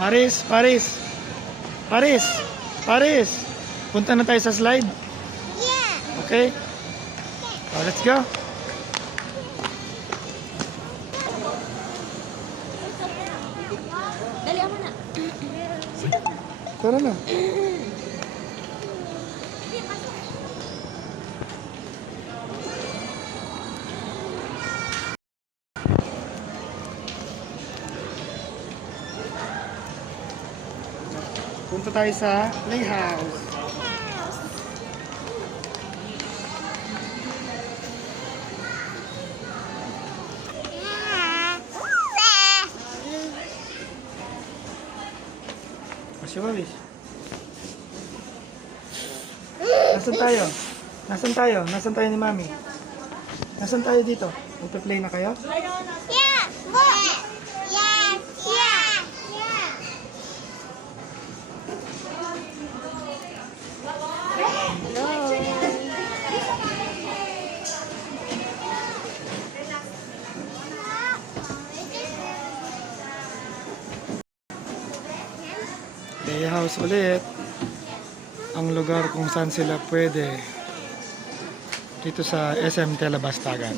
Paris, Paris. Paris. Paris. Punta na tayo sa slide. Yeah. Okay? Oh, let's go. Dali mo na. Tara na. Punta tayo sa playhouse. Masya Wawish. Nasaan tayo? Nasaan tayo? Nasaan tayo ni Mami? Nasaan tayo dito? Magpa-play na kayo? Yeah. Look. Yeah. Yeah. Yeah. Playhouse ulit. Ang lugar kung saan sila pwede. Dito sa SM Telebastagan.